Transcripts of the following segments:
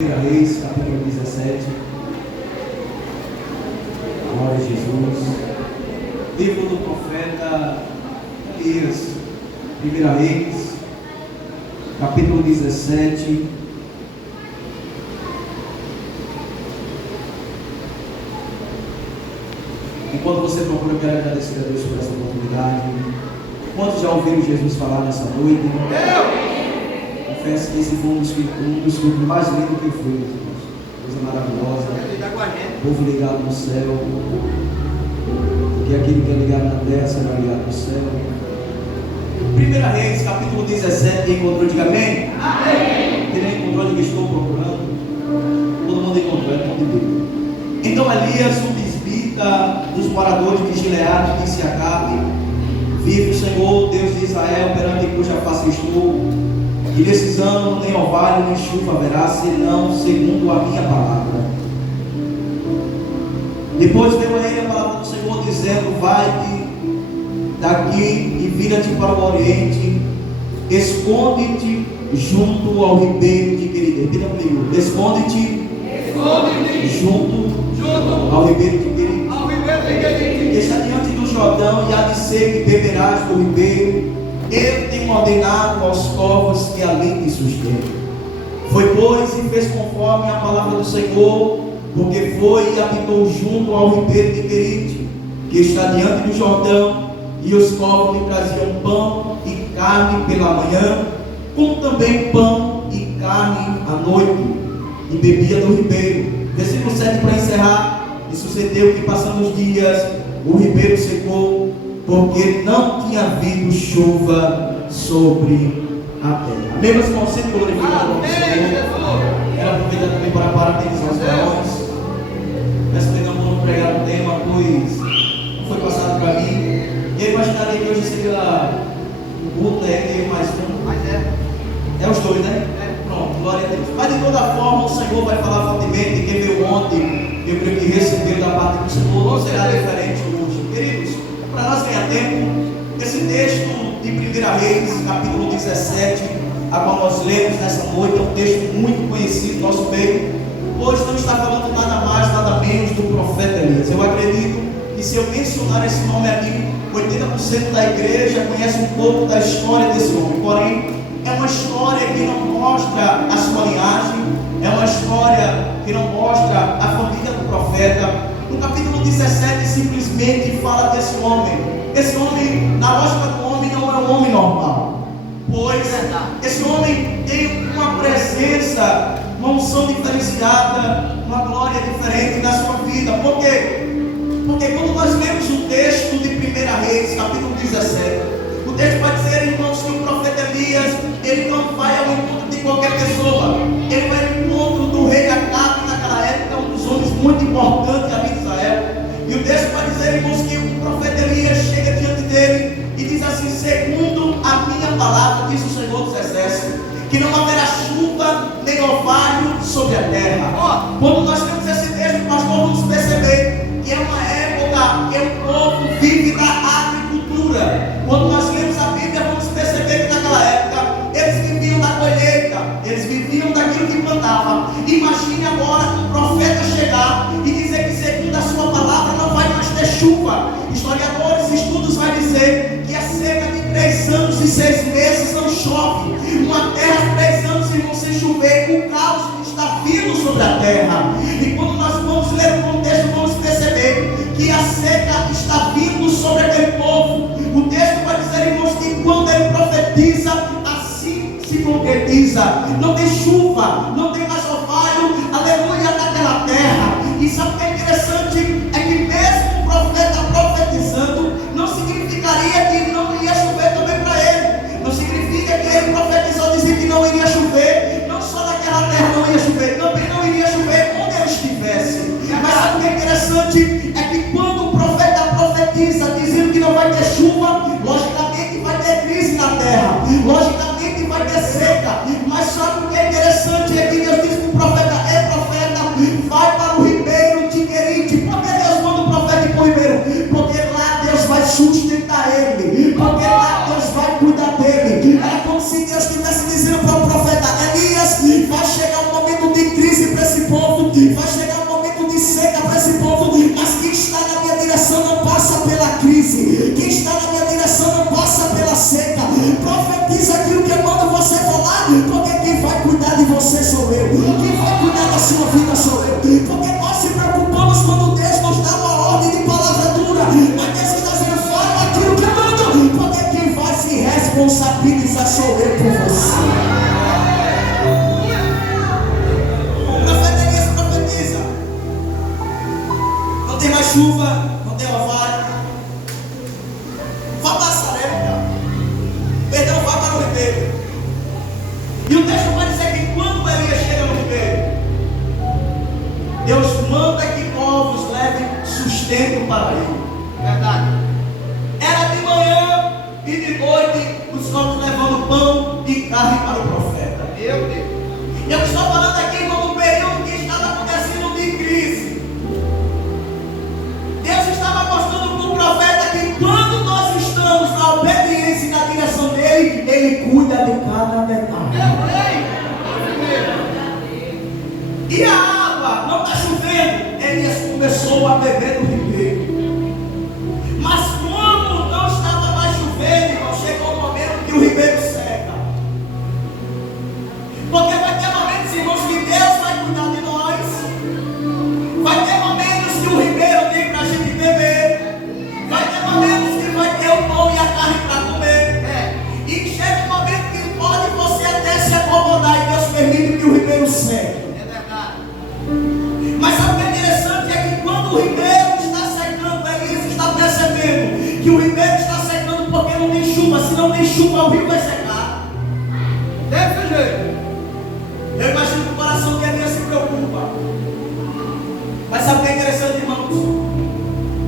Reis, capítulo 17. Glória a Jesus. Livro do profeta Elias. 1 Reis, capítulo 17. Enquanto você procura, eu quero agradecer a Deus por essa oportunidade. Quantos já ouviram Jesus falar nessa noite? Confesso que esse foi um dos cultos mais lindos que eu fui, Jesus. Coisa maravilhosa. Povo ligado no céu. Porque aquele que é ligado na terra será ligado no céu. 1 Reis, capítulo 17. Quem encontrou, diga amém. Amém. Quem não encontrou, diga estou procurando. Todo mundo encontrou, é ponto de Deus. Então Elias, o bisbita dos moradores de Gileade, disse a Acabe: vive o Senhor, Deus de Israel, perante cuja face estou, e nesses anos nem orvalho nem chuva haverá, senão segundo a minha palavra. Depois veio a ele a palavra do Senhor, dizendo: vai-te daqui e vira-te para o oriente, esconde-te junto ao ribeiro de Querida. Repita comigo: esconde-te junto ao ribeiro de Querida, que está diante do Jordão, e há de ser que beberás do ribeiro. Eu tenho ordenado aos povos que ali te sustentam. Foi, pois, e fez conforme a palavra do Senhor, porque foi e habitou junto ao ribeiro de Querite, que está diante do Jordão, e os povos lhe traziam pão e carne pela manhã, como também pão e carne à noite, e bebia do ribeiro. Versículo 7 para encerrar. E sucedeu que, passando os dias, o ribeiro secou, porque não tinha havido chuva sobre a terra. Amém, meus irmãos? Sempre glorificado o nome do Senhor. Quero aproveitar também para parabenizar os varões. Peço perdão por não pregar o tema, pois não foi passado para mim. Eu imaginaria que hoje seria o culto, eu mais um. Mas é os dois, né? Pronto, glória a Deus. Mas de toda forma, o Senhor vai falar fortemente. Quem veio ontem, eu creio que recebeu da parte do Senhor, não será diferente hoje. Queridos, para nós ganhar tempo, esse texto de 1 Reis, capítulo 17, a qual nós lemos nessa noite, é um texto muito conhecido no nosso meio, pois não está falando nada mais, nada menos do profeta Elias. Eu acredito que, se eu mencionar esse nome aqui, 80% da igreja conhece um pouco da história desse homem. Porém, é uma história que não mostra a sua linhagem, é uma história que não mostra a família do profeta. No capítulo 17 simplesmente fala desse homem. Esse homem, na lógica do homem, não é um homem normal, pois esse homem tem uma presença, uma unção diferenciada, uma glória diferente na sua vida. Por quê? Porque quando nós lemos o texto de 1 Reis, capítulo 17, o texto vai dizer, irmãos, que o profeta Elias, ele não vai ao encontro de qualquer pessoa, ele vai ao encontro do rei Acabe, naquela época, um dos homens muito importantes ali de Israel. E o texto vai dizer, irmãos, que o profeta Elias chega diante dele e diz assim: segundo a minha palavra, diz o Senhor dos Exércitos, que não haverá chuva nem orvalho sobre a terra. Quando nós temos esse texto, pastor, vamos perceber que é uma época que o povo vive da agricultura. Quando nós lemos a Bíblia, vamos perceber que naquela época eles viviam da colheita, eles viviam daquilo que plantava. Imagine agora um profeta chegar e dizer que, segundo a sua palavra, não vai mais ter chuva. Historiadores, estudos vai dizer que há cerca de 3 anos e 6 meses não chove. Uma terra 3 anos e não sem chover, o caos está vindo sobre a terra. E quando nós vamos ler o contexto, vamos perceber que a seca está vindo sobre aquele povo. O texto vai dizer, irmãos, que quando ele profetiza, assim se concretiza. Não tem chuva, não tem mais orvalho, aleluia, naquela terra. E sabe o que é interessante? É que mesmo o profeta profetizando, não significaria que não ia chover também para ele. Não significa que ele profetizou, dizia que não iria chover. Não só naquela terra não ia chover, também não iria chover onde ele estiver. crise para esse povo, vai chegar um momento de seca para esse povo, mas quem está na minha direção não passa pela crise, quem está na minha direção não passa pela seca. Profetiza aquilo que eu mando você falar, porque quem vai cuidar de você sou eu, quem vai cuidar da sua vida sou eu, porque nós se preocupamos quando Deus nos dá uma ordem de palavra dura, mas Deus está dizendo, fala aquilo que eu mando, porque quem vai se responsabilizar sou eu por você. Profetiza. Não tem mais chuva, não tem orvalho. Vá para a Sarepta. Perdão, vá para o ribeiro. E o texto vai dizer que quando Elias chega no ribeiro, Deus manda que povos levem sustento para ele. Verdade. Era de manhã e de noite os homens levando pão e carne para o profeta. Meu Deus. Eu estou falando aqui, irmão, no período que estava acontecendo de crise. Deus estava mostrando para o profeta que quando nós estamos na obediência e na direção dele, ele cuida de cada detalhe. E a água não está chovendo, Elias começou a beber no ribeiro. Mas como não estava mais chovendo, irmão, chegou o momento que o ribeiro seca. Porque vai ter momentos, irmãos, que Deus vai cuidar de nós. Vai ter momentos que o ribeiro tem para a gente beber. Vai ter momentos que vai ter o pão e a carne para comer. E chega um momento que pode você até se acomodar e Deus permite que o ribeiro seque. Mas sabe o que é interessante? É que quando o ribeiro está secando, Elias está percebendo que o ribeiro está secando porque não tem chuva. Se não tem chuva, o rio vai secar. Desse jeito. Eu imagino que o coração de Elias se preocupa. Mas sabe o que é interessante, irmãos?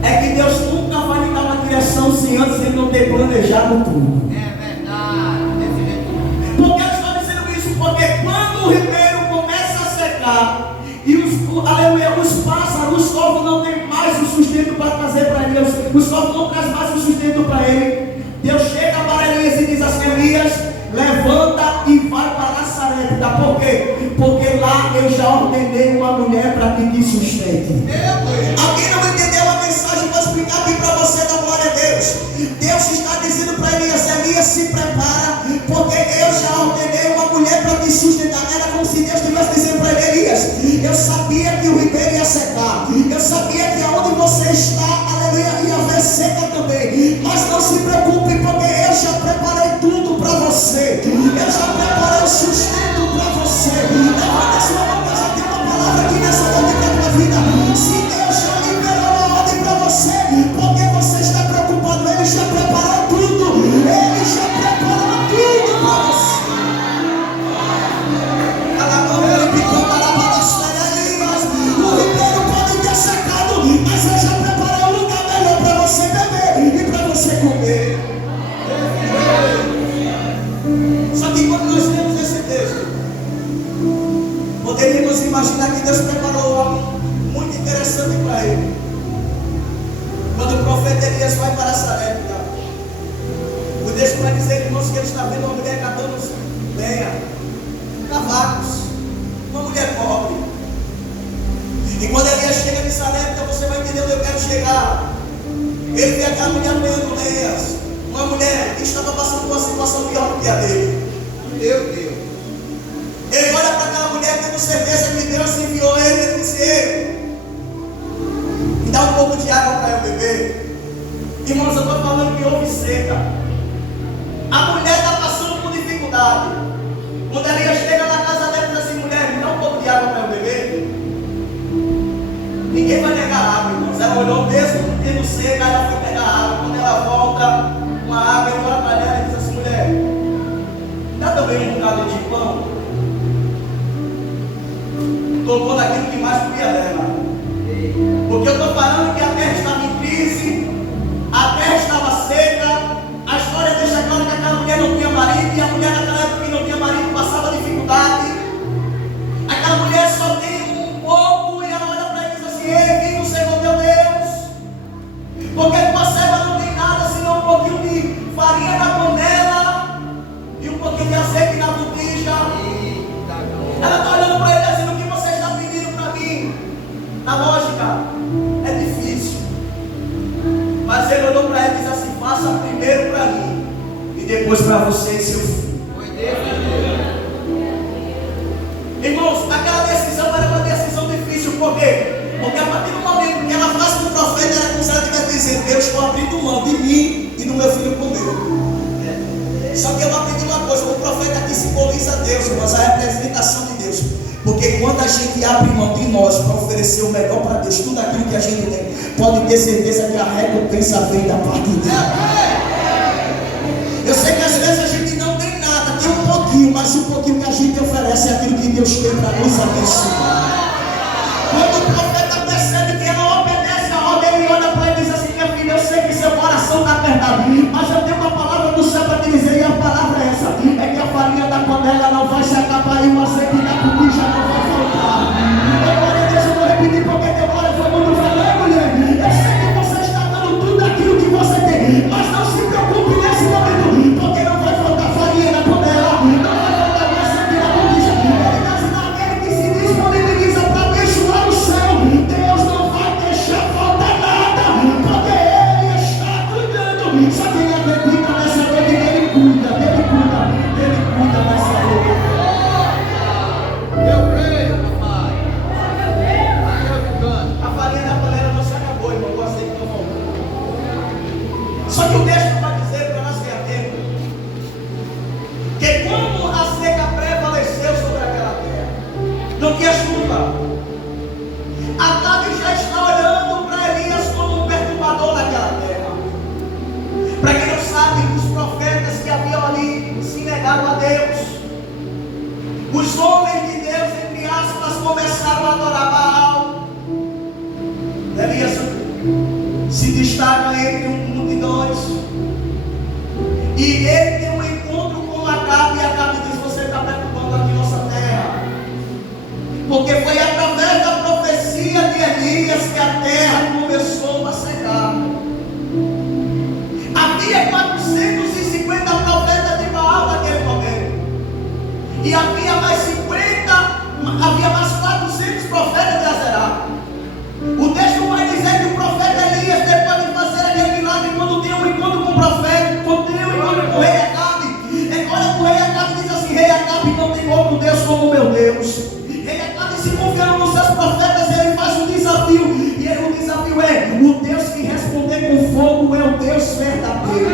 É que Deus nunca vai lhe dar uma direção se antes ele não ter planejado tudo. É verdade. Desse jeito. Por que eu estou dizendo isso? Porque quando o ribeiro começa a secar, e os pássaros, os corvos não tem mais o sustento para trazer para ele, os corvos não trazem mais o sustento para ele. Deus chega para Elias e diz assim: Elias, levanta e vai para Sarepta. Por quê? Porque lá eu já ordenei uma mulher para que te sustente. Alguém não entendeu a mensagem? Vou explicar aqui para você, da glória a Deus. Deus está dizendo para Elias: Elias, se prepara, porque eu já ordenei uma mulher para te sustentar. Era como se Deus estivesse dizendo para ele: Elias, eu sabia que o ribeiro ia secar, eu sabia que aonde você está, aleluia, ia haver seca também, mas não se preocupe, porque eu já preparei tudo para você, eu já preparei o sustento para você. Levanta sua mão, eu já tenho uma palavra aqui nessa noite para a tua vida. Se Deus já liberou uma ordem para você, porque você está preocupado, ele já preparou tudo, ele já preparou tudo para você. O ribeiro pode ter secado, mas eu já preparei um lugar melhor para você beber e para você comer. Só que quando nós lemos esse texto, poderíamos imaginar que Deus preparou algo muito interessante para ele. Quando o profeta Elias vai para Sarepta, o texto vai dizer, irmãos, que ele está vendo uma mulher catando lenha, cavacos, uma mulher pobre. E quando Elias chega em Sarepta, você vai entender onde eu quero chegar. Ele vê aquela mulher apanhando lenhas, uma mulher que estava passando por uma situação pior do que a dele. Meu Deus. Ele olha para aquela mulher tendo certeza que Deus enviou ele e disse: Ei, me dá um pouco de água para eu beber. Irmãos, eu estou falando que houve seca. A mulher está passando por dificuldade. Quando Elias chega na casa dela e diz assim: mulher, me dá um pouco de água para eu beber. Ninguém vai negar água, irmãos. Ela olhou mesmo tendo seca, ela foi pegar água. Quando ela volta com a água, ele olha para ela e diz assim: mulher, dá também um bocado de pão. Tocou naquilo que mais podia dela. Porque eu estou falando que a terra estava em crise, a terra estava seca. A história deixa claro que aquela mulher não tinha marido, e a mulher naquela época que não tinha marido passava dificuldade. Aquela mulher só tem um pouco, e ela olha para ele e diz assim: ei, viva o Senhor teu Deus, porque tua serva não tem nada senão um pouquinho de farinha na panela e um pouquinho de azeite na botija. Ela está olhando para ele dizendo: o que você está você e seu filho. Irmãos, aquela decisão era uma decisão difícil, por quê? Porque a partir do momento que ela faz com o profeta, era como se ela tivesse dizendo: Deus, estou abrindo mão de mim e do meu filho comigo. Só que eu aprendi uma coisa: o profeta aqui simboliza Deus, irmãos, a representação de Deus. Porque quando a gente abre mão de nós para oferecer o melhor para Deus, tudo aquilo que a gente tem, pode ter certeza que a recompensa vem da parte dele. Eu sei que às vezes a gente não tem nada, tem um pouquinho, mas o pouquinho que a gente oferece é aquilo que Deus tem para nos abençoar. Quando o profeta percebe que ela obedece a ordem, ele olha para ele e diz assim: minha filha, eu sei que seu coração está apertado, mas eu tenho uma palavra do céu para te dizer, e a palavra é essa: é que a farinha da panela não vai se acabar e o azeite da cotija não vai faltar. Agora Deus, eu vou repetir porque teu glória foi muito falando, mulher. Eu sei que você está dando tudo aquilo que você tem, mas não se preocupe nesse momento, porque não vai faltar farinha na panela, não vai faltar o azeite da cotija. Ele está dizendo: aquele que se disponibiliza para abençoar o céu, Deus não vai deixar faltar nada, porque Ele está cuidando. Só quem acredita nessa noite, Ele cuida nessa noite. Eu creio, papai. A farinha da panela não se acabou, irmão, o azeite não faltou. Só que o texto vai dizer para nós que atento que como a seca prevaleceu sobre aquela terra, não tinha chuva. Acabe já está olhando para Elias como um perturbador daquela terra. Para quem não sabe, os profetas que haviam ali se negaram a Deus, os homens de Deus, entre aspas, começaram a adorar Baal. Elias se destaca entre multidões, e ele tem um encontro com Acabe, e Acabe diz: você está perturbando aqui nossa terra. Porque foi através da profecia de Elias que a terra começou a secar. Havia 450 profetas de Baal naquele momento, e havia mais 400 profetas de Azerá. O texto vai dizer que o profeta Elias, depois de fazer aquele milagre, quando tem um encontro com o profeta, quando tem um encontro com o rei Acabe, ele olha para o rei Acabe e diz assim: rei Acabe, não tem outro Deus como o meu Deus. Rei Acabe, se confiando nos seus profetas, ele faz um desafio, e o desafio é: o Deus que responder com fogo é o Deus verdadeiro.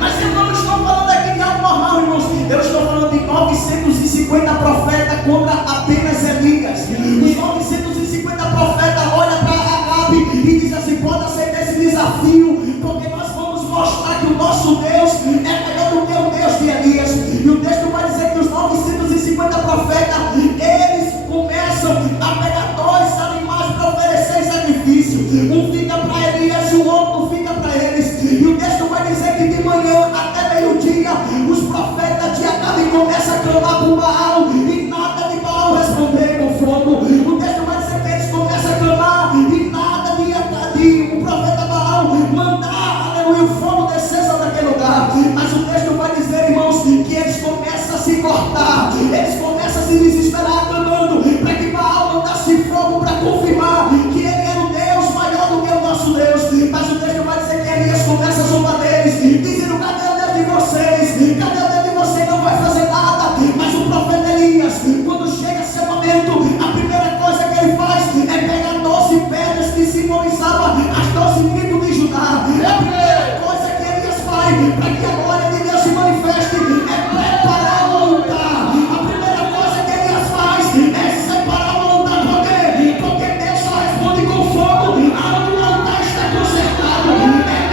Mas eu não estou falando aqui de algo normal, irmãos. Eu estou falando de 950 profetas contra apenas Elias. Os 950 profetas olham para Acabe e dizem assim: pode aceitar esse desafio, porque nós vamos mostrar que o nosso Deus é melhor do que o Deus de Elias. E o texto vai dizer que os 950 profetas, eles começam a pegar 2 animais para oferecer sacrifício. Um fica para Elias e o outro fica para eles. E o texto vai dizer que de manhã até meio-dia, os profetas de Acabe começam a clamar por Baal, e nada de Baal responder com fogo. O texto vai dizer que eles começam a clamar, e nada de o profeta Baal mandar, aleluia, o fogo descer sobre aquele lugar. Mas o texto vai dizer, irmãos, que eles começam a se cortar, eles começam a se desesperar, clamando para que Baal mandasse fogo para confirmar que ele era o Deus maior do que o nosso Deus. Mas o texto vai dizer que Elias começa a zombar deles, dizendo: cadê o Deus de vocês? Cadê o Deus de vocês? Não vai fazer nada. Mas o profeta Elias, quando chega esse momento, a primeira coisa que ele faz é pegar 12 pedras que simbolizavam as 12 tribos de Judá. A primeira coisa que Elias faz para que a glória de Deus se manifeste é preparar o altar. A primeira coisa que Elias faz é separar o altar. Por quê? Porque Deus só responde com fogo aonde o altar está consertado.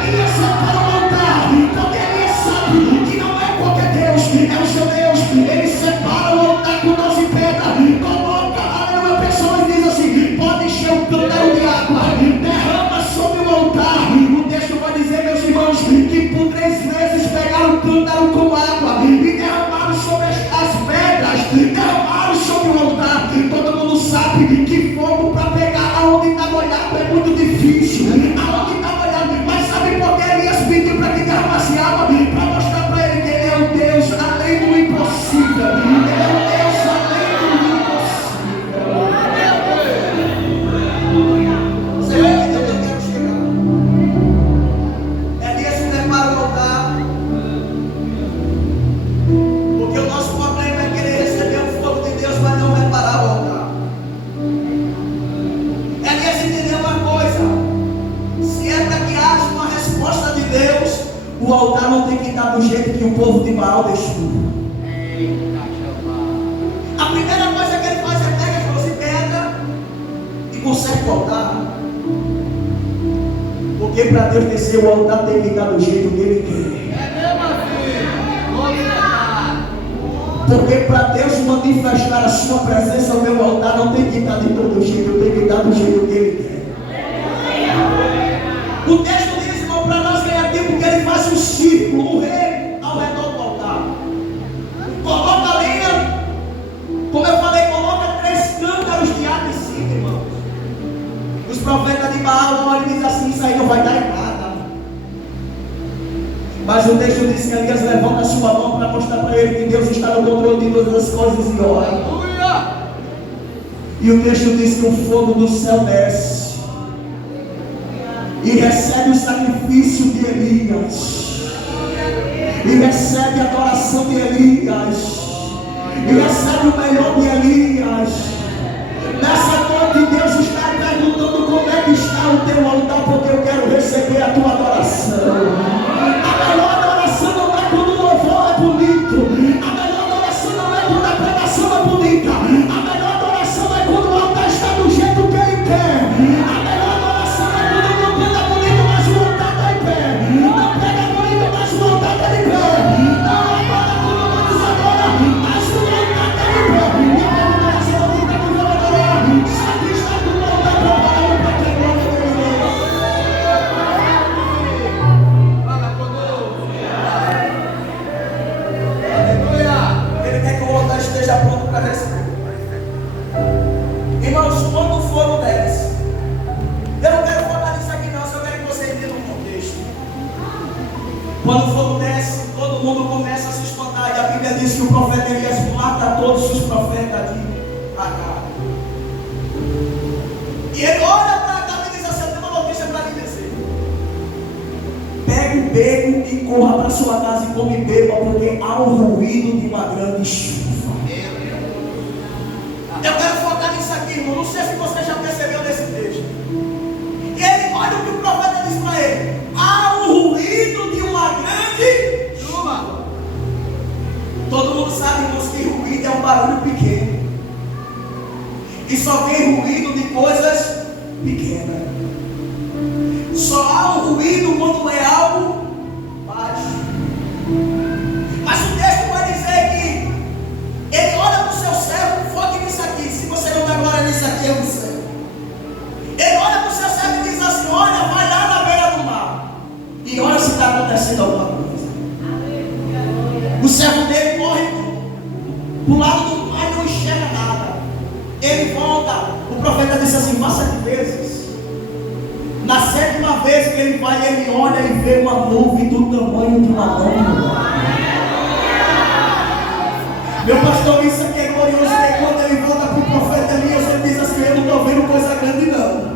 Elias separa o altar, porque Elias sabe que não é qualquer Deus, é o seu Deus. Ele separa o altar com 12 pedras, coloca, aleluia, pessoas e diz assim: pode encher um cântaro de água, derrama sobre o altar. O texto vai dizer, meus irmãos, que por 3 vezes pegaram o cântaro com água e derramaram sobre as pedras, derramaram sobre o altar. Todo mundo sabe que fogo para pegar aonde está molhado é muito difícil, aonde está molhado. Mas sabe por que Elias pediu para que derramasse água? Para mostrar para ele que ele é o Deus além do impossível. Ele é o Deus além do impossível. Você vai entender onde eu quero chegar. Elias prepara o altar, O altar não tem que estar do jeito que o povo de Baal deixou. A primeira coisa que ele faz é pega as 12 pedras e conserta o altar. Porque para Deus descer o altar tem que estar do jeito que Ele quer. Porque para Deus manifestar a sua presença no meu altar não tem que estar de todo jeito, tem que estar do jeito que Ele quer. O texto diz, irmão, para nós ganhar tempo, que Ele faz um círculo, um rei ao redor do altar. Coloca a lenha, como eu falei, coloca 3 cântaros de água em cima, irmãos. Os profetas de Baal, ele diz assim, isso aí não vai dar em nada. Mas o texto diz que Elias levanta a sua mão para mostrar para ele que Deus está no controle de todas as coisas e ora. E o texto diz que o fogo do céu desce e recebe o sacrifício de Elias, e recebe a adoração de Elias, e recebe o melhor de Elias. Nessa noite Deus está perguntando como é que está o teu altar, porque eu quero receber a tua adoração. A melhor adoração não é quando o louvor é bonito, a melhor adoração não é quando a pregação é bonita, a melhor adoração é quando o altar está do jeito que Ele quer. A melhor adoração é quando não canta bonito, mas o altar está em pé, não prega bonito, mas o altar está em pé, não adora quando não desadora, mas o altar está em pé. E a adoração não está no adorar, sabe está do altar preparado para que a glória de Deus. Ele quer que o altar esteja pronto para receber. Irmãos, quando o fogo desce, eu não quero falar disso aqui não, só quero que você entenda o contexto. Quando o fogo desce, todo mundo começa a se espantar, e a Bíblia diz que o profeta Elias mata todos os profetas de Acabe. E ele olha para Acabe e diz assim, eu tenho uma notícia para lhe dizer. Pega o beco e corra para sua casa e come e beba, porque há o ruído de uma grande chuva. Eu quero focar nisso aqui, irmão. Não sei se você já percebeu nesse texto. E ele olha o que o profeta diz para ele: há o ruído de uma grande chuva. Todo mundo sabe, irmãos, que ruído é um barulho pequeno. E só tem ruído de coisas pequenas. Só há o ruído quando é algo baixo. Mas o texto vai dizer que ele olha para o seu servo, foque nisso aqui. Se você não está agora nisso aqui, eu não sei. Ele olha para o seu servo e diz assim: olha, vai lá na beira do mar e olha se está acontecendo alguma coisa. O servo dele corre para o lado do mar e não enxerga nada. Ele volta, o profeta disse assim: vá 7 vezes. Na 7ª vez que ele vai, ele olha e vê uma nuvem do tamanho de uma mão. Meu pastor, isso aqui é glorioso, porque quando ele volta para o profeta Elias, ele diz assim: eu não estou vendo coisa grande não.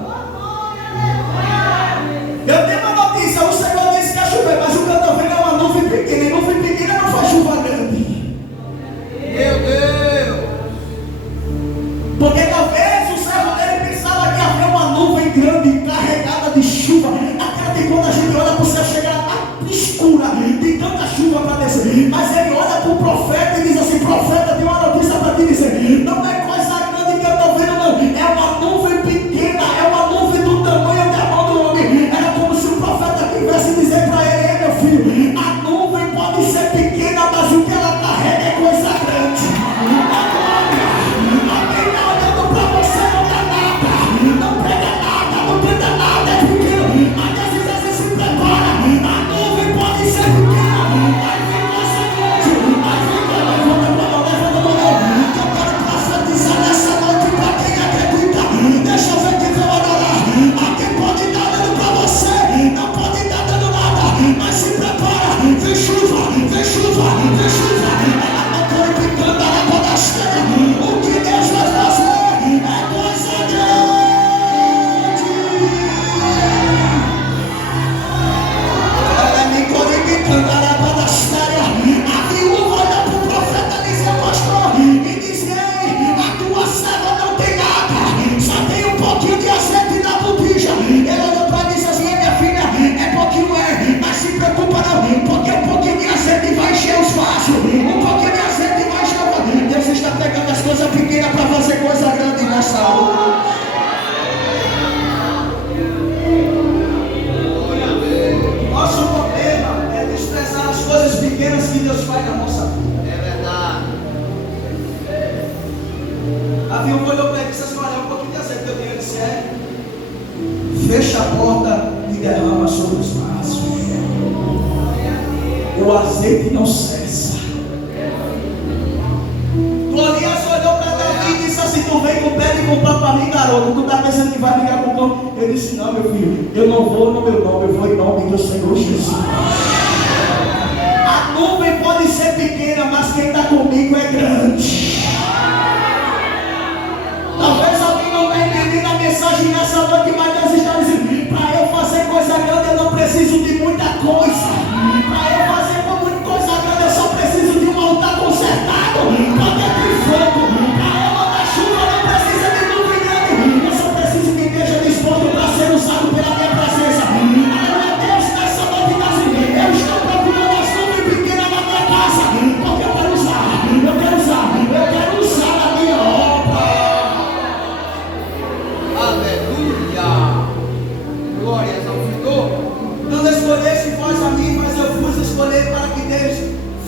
Eu tenho uma notícia, o Senhor disse que ia chover, mas o que eu estou vendo é uma nuvem pequena, e nuvem pequena não faz chuva grande. Meu Deus! Porque talvez o servo dele pensava que havia uma nuvem grande, carregada de chuva, até que quando a gente olha para o céu, chega a escura, de tanta chuva para descer. Mas ele olha para o profeta e diz assim: profeta, tem uma notícia para te dizer. saúde. Nosso problema é desprezar as coisas pequenas que Deus faz na nossa vida. É verdade. A viúva olhou para ele e disse assim: olha, um pouquinho de azeite que eu tenho. Ele disse: é, fecha a porta e derrama sobre os vasos. O azeite não cessa. Golias olhou para Davi e disse assim: tu vem com pé de comprar para mim, garoto. Tu está pensando que vai brigar com o pão? Ele disse: não, meu filho, eu não vou no meu nome, eu vou em nome do Senhor Jesus. A nuvem pode ser pequena, mas quem está comigo é grande. Talvez alguém não tenha entendido a mensagem nessa noite, mas Deus está dizendo: para eu fazer coisa grande eu não preciso de muita coisa. Para eu fazer coisa grande eu só preciso de um altar consertado, poder de fogo. Para eu mandar chuva eu não preciso de nuvem grande, eu só preciso que esteja disposto para ser usado pela minha presença. Aleluia, Deus, nessa noite está dizendo: eu estou procurando as nuvens pequenas na minha casa, porque eu quero usar na minha obra. Aleluia. Glórias ao Senhor. Não escolheste vós a mim, mas eu vos escolhi para que deis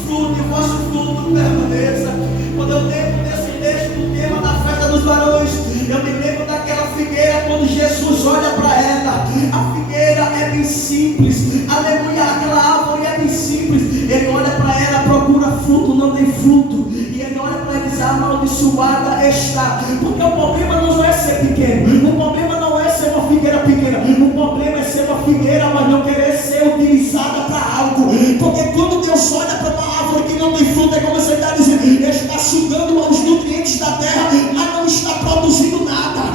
fruto e o vosso fruto permaneça. Quando eu lembro desse texto, do tema da festa dos varões, eu me lembro daquela figueira, quando Jesus olha para ela. A figueira é bem simples, aleluia, aquela árvore é bem simples. Ele olha para ela, procura fruto, não tem fruto. E ele olha para ela e diz: amaldiçoada está. Porque o problema não é ser pequeno, o problema não é ser uma figueira pequena, o problema é ser uma figueira, mas não querer ser utilizada para algo. Porque quando Deus olha para uma árvore que não tem fruto, é como você está dizendo: ele está sugando os nutrientes da terra, mas não está produzindo nada.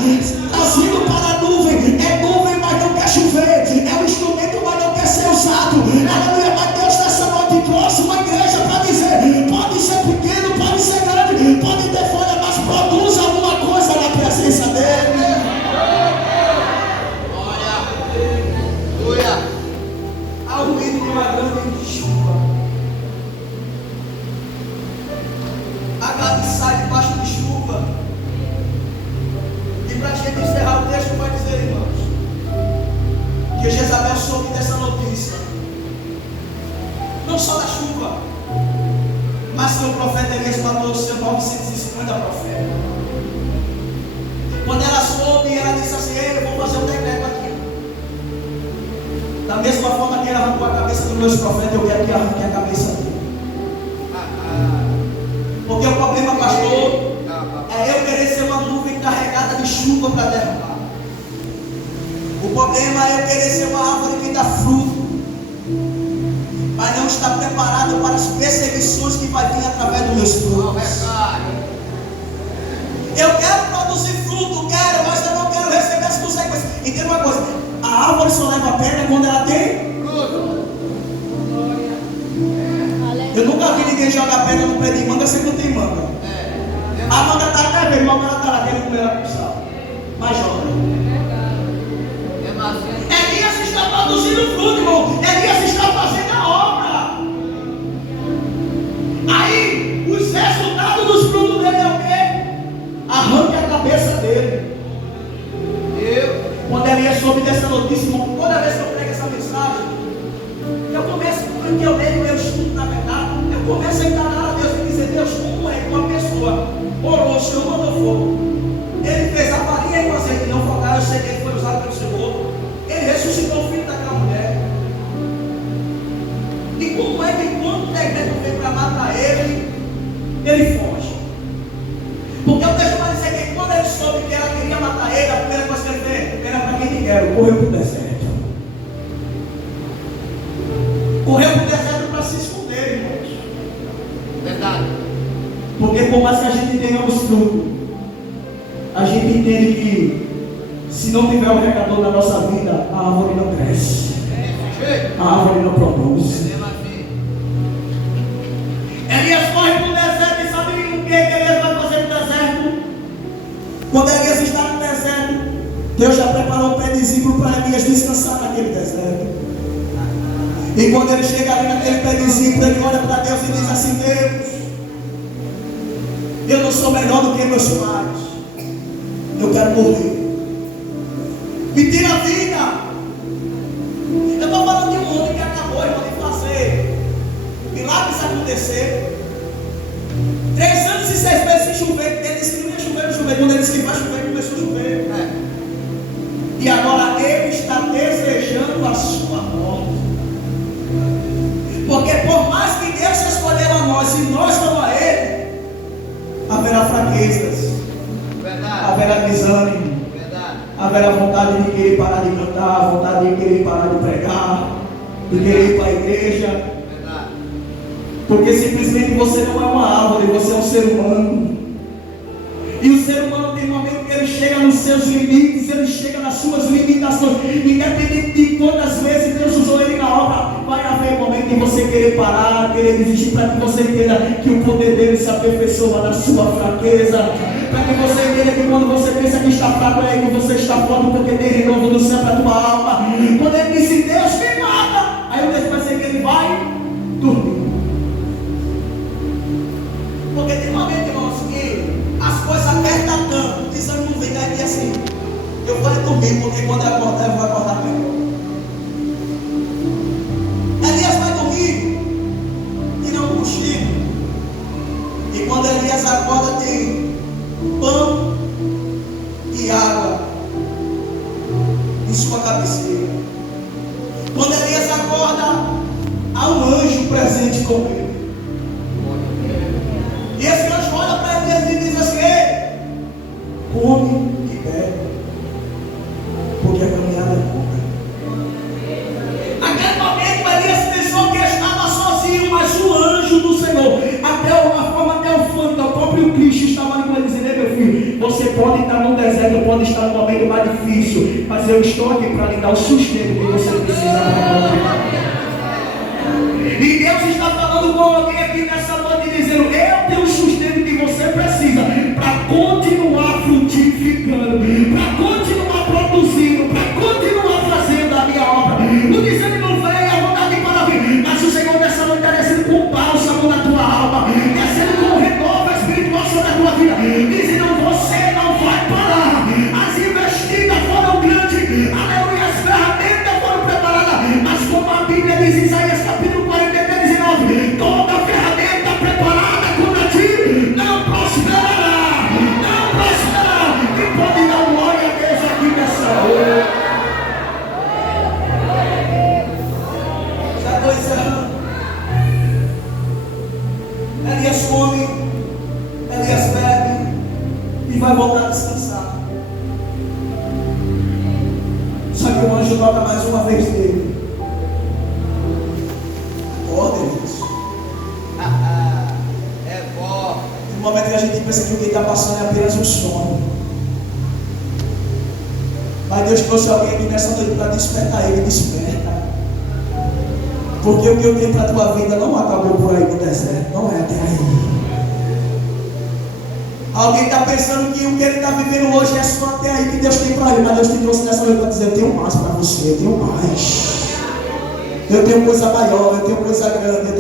Trazendo para a nuvem, é nuvem, mas não quer chover, é um instrumento, mas não quer ser usado. Aleluia, mas Deus nessa noite trouxe uma igreja para dizer: pode ser pequeno, pode ser grande, pode ter folha, mas produz alguma coisa na presença dele. Aleluia. Há um ruído de uma grande chuva. A Gabi sai debaixo de chuva. E para a gente encerrar o texto, vai dizer, irmãos, que Jezabel soube dessa notícia. Não só da chuva, mas que o profeta Elias matou os seus 950 profetas. Quando ela soube, ela disse assim: eu vou fazer um decreto aqui. Da mesma forma que ele arrancou a cabeça dos meus profetas, eu quero que arranque a cabeça dele. Porque o problema, pastor, é eu querer ser uma nuvem carregada de chuva para derramar. O problema é eu querer ser uma árvore que dá fruto, mas não estar preparado para as perseguições que vai vir através dos meus frutos. Eu quero produzir fruto, mas eu não quero receber as consequências. Entenda uma coisa: a árvore só leva pedra quando ela tem fruto. Eu nunca vi ninguém jogar pedra no pé de manga sem que não tem manga. A manga está até bem, mas ela está lá querendo comer ela com sal. Mas joga. Elias está produzindo fruto, irmão. Elias está fazendo a obra. Aí, os resultados dos frutos dele é o quê? Arranque a cabeça dele. Quando Elias soube dessa notícia, irmão, toda vez que eu prego essa mensagem, eu começo, porque eu leio, eu estudo, na verdade, eu começo a encarar a Deus e dizer: Deus, como é que uma pessoa orou, o Senhor mandou fogo, ele fez a farinha e o azeite não faltar, eu sei que ele foi usado pelo Senhor, ele ressuscitou o filho daquela mulher. E como é que quando o decreto veio para matar ele foge? Porque o texto vai dizer que quando ele soube que ela queria matar ele, a primeira coisa que ele fez era para quem te quer, correu para o deserto. Correu para o deserto para se esconder, irmãos. Verdade. Porque por mais que a gente tenhamos fruto, a gente entende que se não tiver um regador na nossa vida, a árvore não cresce, a árvore não produz. Elias corre para o deserto, e sabe o que Elias vai fazer no deserto? Quando Elias está no deserto, Deus já preparou um pé de discípulo para Elias descansar naquele deserto. E quando ele chega ali naquele pé de discípulo, ele olha para Deus e diz assim: Deus, eu não sou melhor do que meus pais, Eu quero morrer. Me tira a vida. Eu estou falando de um homem que acabou, irmão, de fazer milagres acontecer. 3 anos e 6 meses sem chover. Ele disse que não ia chover, não chover. Quando ele disse que vai chover, começou a chover. E agora ele está desejando a sua morte. Porque por mais que Deus escolheu a nós e nós não a Ele, haverá fraquezas, haverá desânimo, haverá vontade de querer parar de cantar, vontade de querer parar de pregar, de querer ir para a igreja. Porque simplesmente você não é uma árvore, você é um ser humano. E o ser humano tem um momento que ele chega nos seus limites, ele chega nas suas limitações. Independente de quantas vezes Deus usou ele na obra, vai haver um momento que você querer parar, querer desistir, para que você entenda que o poder dele se aperfeiçoa na sua fraqueza. Para que você entenda que quando você pensa que está fraco, é aí que você está forte, porque tem renovo do céu para a tua alma. Quando ele disse, Deus me mata, aí o Deus vai dizer que ele vai dormir. Porque tem um momento, irmãos, que as coisas apertam tanto, o desânimo vem daí assim, eu vou dormir, porque quando eu acordar, eu vou acordar melhor. Elias vai dormir, tira um cochilo, e quando Elias acorda, tem pão e água em sua cabeceira. Quando Elias acorda, há um anjo presente com ele. E esse anjo olha para Elias e diz assim: ei, come e bebe, porque a caminhada é longa. Naquele momento Elias pensou que estava sozinho, mas o anjo do Senhor, até o fã do próprio Cristo estava ali com ele dizendo: ei, meu filho, você pode estar no deserto, pode estar no momento mais difícil, mas eu estou aqui para lhe dar o sustento que você precisa. E Deus está falando com alguém aqui nessa noite, dizendo: eu tenho o sustento que você precisa para continuar frutificando, para continuar produzindo, para continuar fazendo a minha obra. O desânimo vem, a vontade de parar, mas o Senhor nessa noite está descendo com bálsamo na tua alma, descendo com renovo espiritual sobre a tua vida, dizendo: você não vai parar. As investidas foram grandes, aleluia, as ferramentas foram preparadas, mas como a Bíblia diz em Isaías capítulo 43, 19, toda ferramenta preparada contra ti não prosperará, não prosperará. E pode dar glória a Deus aqui nessa hora. Já 2 anos, Elias come, Elias bebe e vai voltar a descansar. Só que o anjo toca mais uma vez nele. Acorda, Elias. É forte. No momento que a gente pensa que o que está passando é apenas um sono, mas Deus trouxe alguém aqui nessa noite para despertar ele. Desperta, porque o que eu tenho para a tua vida não acabou por aí no deserto, não é até aí. Alguém está pensando que o que ele está vivendo hoje é só até aí que Deus tem para ele, mas Deus te trouxe nessa noite para dizer: eu tenho mais para você, eu tenho mais. Eu tenho coisa maior, eu tenho coisa grande,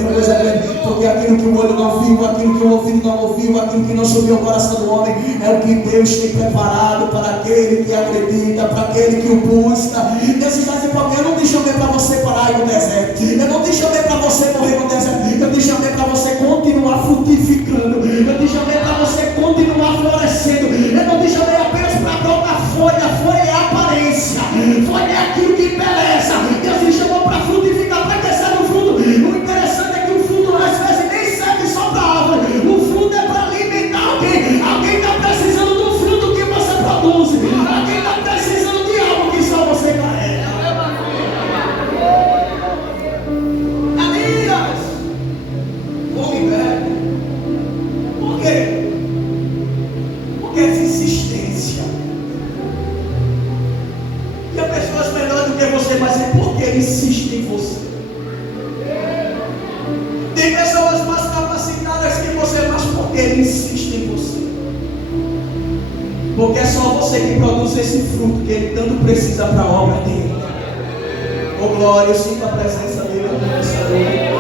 porque aquilo que o olho não viu, aquilo que o ouvido não ouviu, aquilo que não subiu ao coração do homem, é o que Deus tem preparado para aquele que acredita, para aquele que o busca. Deus está dizendo: porque eu não te chamei para você parar aí no deserto, eu não te chamei para você morrer no deserto, eu te chamei para você continuar frutificando, eu te chamei para você continuar florescendo, eu não te chamei apenas para brotar folha. Folha é aparência, folha é aquilo que embeleza. Deus te chamou para frutificar, para que seja o fruto. O interessante é que o fruto às vezes nem serve só para a árvore, o fruto é para alimentar alguém. Alguém está precisando do fruto que você produz, alguém está precisando de algo que só você carrega. Elias, come e bebe. Por quê? Porque essa insistência. E a pessoa é melhor do que você, mas é porque ele insiste em você. Tem pessoas mais capacitadas que você, mas porque ele insiste em você. Porque é só você que produz esse fruto que ele tanto precisa para a obra dele. Oh glória, eu sinto a presença dele aqui nessa noite.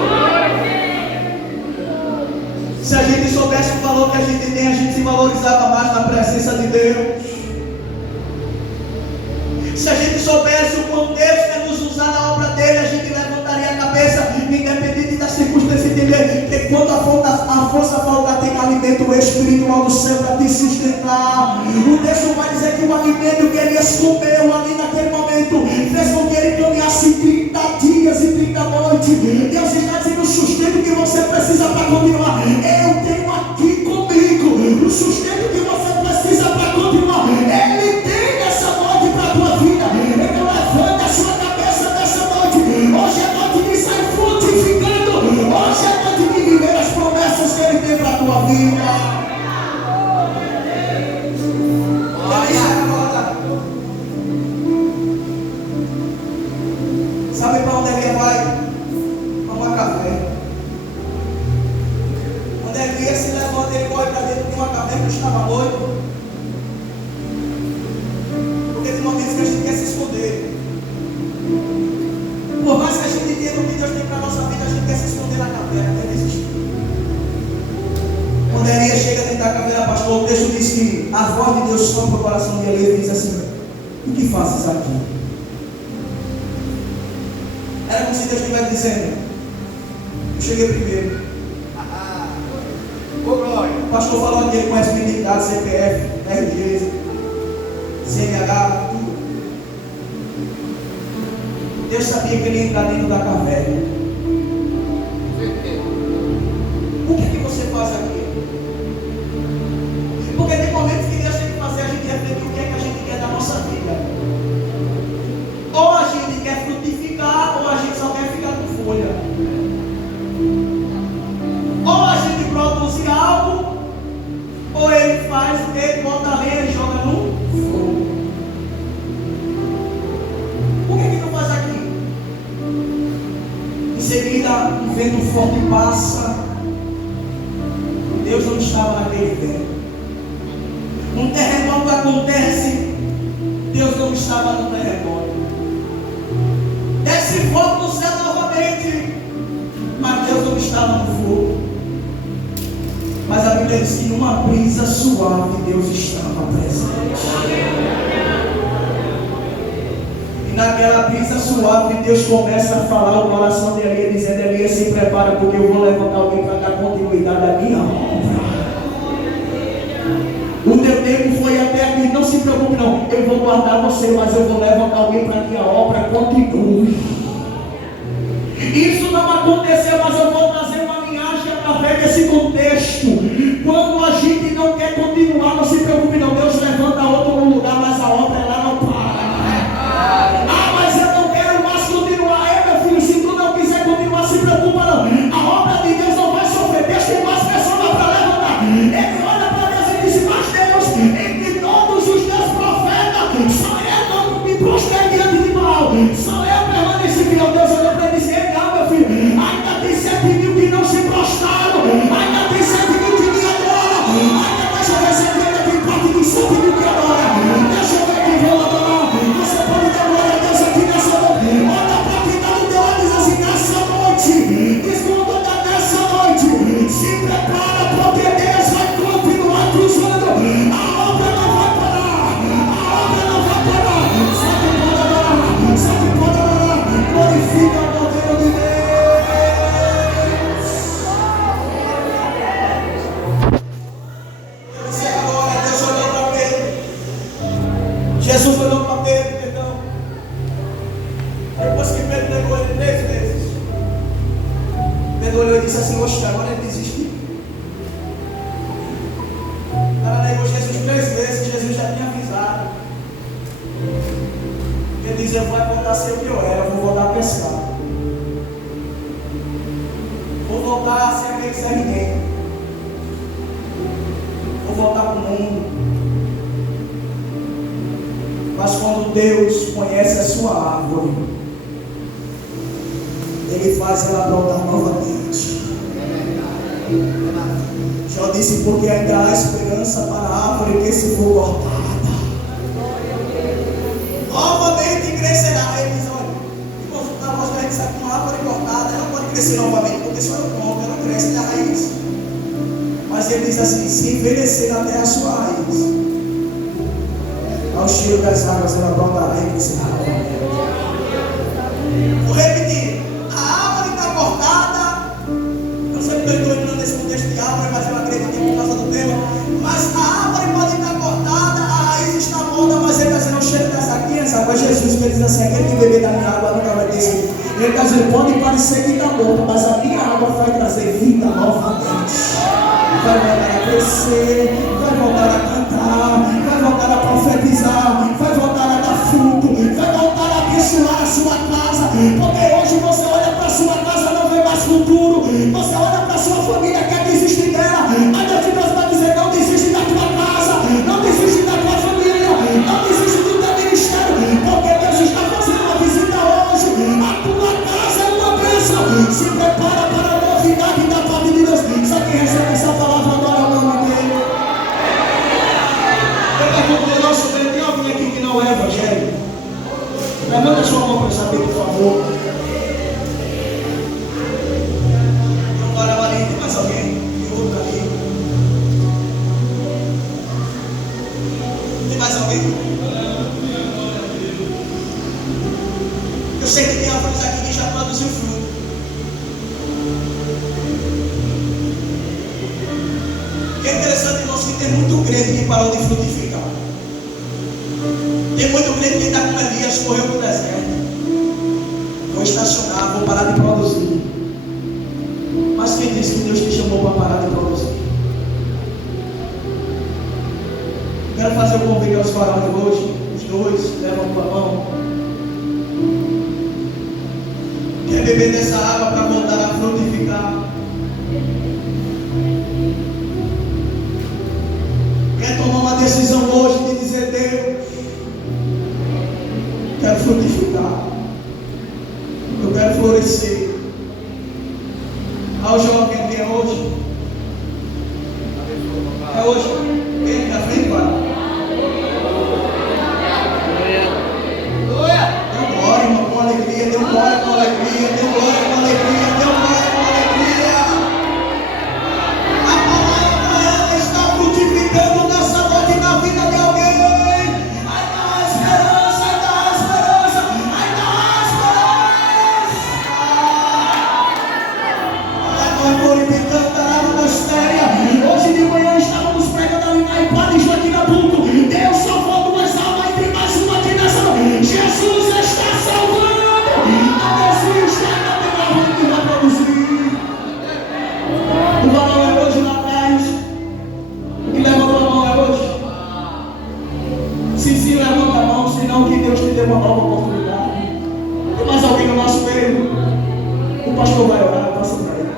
Se a gente soubesse o valor que a gente tem, a gente se valorizava mais na presença de Deus. a força falta tem alimento espiritual do céu para te sustentar. O texto vai dizer que o alimento que Elias comeu ali naquele momento fez com que ele caminhasse 30 dias e 30 noites. Deus está dizendo: o sustento que você precisa para continuar, eu tenho aqui comigo. O sustento que você precisa para continuar, Ele tem nessa noite para a tua vida. Então levante a sua cabeça nessa noite. Hoje é noite de sair frutificando. Hoje é noite de viver as promessas que Ele tem para a tua vida. Sabe para onde ele vai? Tomar café. Quando ele se levanta, ele corre para dentro de uma caverna que estava morto. Porque tem momentos que a gente quer se esconder. Por mais que a gente entenda o que Deus tem para a nossa vida, a gente quer se esconder na caverna, quer resistir. Quando Elias chega dentro da caverna, pastor, o texto diz que a voz de Deus sopra o coração de Elias e diz assim: o que fazes aqui? Era como se Deus estivesse dizendo: eu cheguei primeiro. Ô glória. O pastor falou que ele conhece minha identidade, CPF, RG, CNH, tudo. Deus sabia que ele ia entrar dentro da caverna. O que você faz aqui? Porque tem momentos que Deus tem que fazer a gente refletir o que é que a gente quer da nossa vida. Ou a gente quer frutificar, ou a gente só quer ficar com folha. Ou a gente produz algo, ou ele faz o que? Ele bota a lenha e joga no fogo. O que tu faz aqui? Em seguida, um vento forte passa. Deus não estava naquele vento. Um terremoto acontece, Deus não estava no terremoto. Desce fogo no céu novamente, mas Deus não estava no fogo. Mas a Bíblia diz que numa brisa suave Deus estava presente. E naquela brisa suave Deus começa a falar ao coração de Elias, dizendo: Elias, se prepara, porque eu vou levantar alguém para dar continuidade à minha obra. O teu tempo foi até aqui, não se preocupe não, eu vou guardar você, mas eu vou levantar alguém para que a obra continue. Isso não aconteceu, mas eu vou trazer uma linhagem através desse contexto. Quando a gente não quer continuar, não se preocupe não, Deus levanta outro no lugar, mas a obra lá não para. Ah, mas eu não quero mais continuar. Meu filho, se tu não quiser continuar, se preocupa não. A obra de Deus não vai sofrer. Deus tem mais pessoas para levantar. Ele olha para Deus e diz: mas Deus, entre todos os teus profetas, só eu não me prostrei diante de Baal, só eu permaneci fiel. Deus olhou para ele e disse: meu filho, ainda tem 7.000 que não se prostraram, ainda tem 7.000 que me adoram, ainda deixa eu ver se tem parte de 7.000 que adoram. Deixa eu ver quem vão adorar. Você pode dar glória a Deus aqui nessa noite. Olha para quem está no teu olho e diz assim: nessa noite, diz com toda nessa noite, se prepara, porque Deus vai continuar cruzando. A obra não vai parar, a obra não vai parar. Sabe pode adorar, sabe pode adorar. Glorifica o poder de Deus. Deus olhou para Pedro. Jesus olhou para Pedro, perdão. Depois que Pedro negou ele 3 vezes, Pedro olhou e disse assim: oxe, agora ele desistiu. O cara negou Jesus 3 vezes, Jesus já tinha avisado. Ele dizia: eu vou voltar a ser o que eu era, vou voltar a pescar. Vou voltar a ser aquele sem ninguém. Vou voltar para o mundo. Mas quando Deus conhece a sua árvore, Ele faz ela brotar novamente. Já disse: porque ainda há esperança para a árvore que se for cortada. Novamente crescerá. Ele diz: olha, na voz da gente sabe que uma árvore cortada, ela pode crescer novamente, porque só eu ponto, ela cresce da raiz. Mas ele diz assim: se envelhecer até a sua raiz, ao cheiro das águas ela brotará e crescerá novamente. Vou repetir: a árvore está cortada. Eu sempre estou entrando nesse contexto diz assim: aquele que beber da minha água nunca vai ter sede. Ele está dizendo: pode parecer que está morto, mas a minha água vai trazer vida novamente. Vai voltar a crescer, vai voltar a cantar, vai voltar a profetizar, vai voltar a dar fruto, vai voltar a abençoar a sua casa. Porque hoje você olha para a sua casa, não vê mais futuro. Você olha para a sua família, quer desistir dela. Mas Deus vai dizer: não desiste da tua casa, não desiste da tua família, não desiste do teu ministério. Porque Deus está fazendo uma visita hoje. A tua casa é uma bênção. Se prepara para a novidade da parte de Deus. Só quem recebe essa palavra agora, o nome dele. Eu pergunto: nosso Deus, tem alguém aqui que não é evangélico? Levanta a sua mão para eu saber, por favor. Agora, Maria, tem mais alguém? Tem outro ali? Tem mais alguém? Eu sei que tem alguns aqui que já produziu fruto. É interessante, irmãos, que tem muito crente que parou de frutificar. Tem muito crente que está com Elias, correu para o deserto. Vou estacionar, vou parar de produzir. Mas quem disse que Deus te chamou para parar de produzir? Quero fazer o convite aos varões hoje. Os dois, levam a mão. Quer beber dessa água para voltar a frutificar? Quer tomar uma decisão hoje de dizer: Deus, quero frutificar, eu quero florescer. Ao jovem que é hoje, é hoje, vem na frente, vai. Dê glória, irmão, com alegria, dê glória com alegria, dê glória com alegria, dê glória com alegria. A palavra, ela está frutificando nessa noite na vida de alguém. Ai, dá esperança, ai, dá esperança, ai, dá esperança. Hoje de manhã estávamos pregando ali na Ipade Joaquim Nabuco. Deus salvou duas almas e tem mais uma aqui nessa noite. Jesus está salvando. Não desista, ainda tem algo que vai produzir. O varão é hoje lá atrás. O que levantou a mão é hoje. Se levanta a mão, senão que Deus te dê uma nova oportunidade. Tem mais alguém no nosso meio? O pastor vai orar, passa para ele.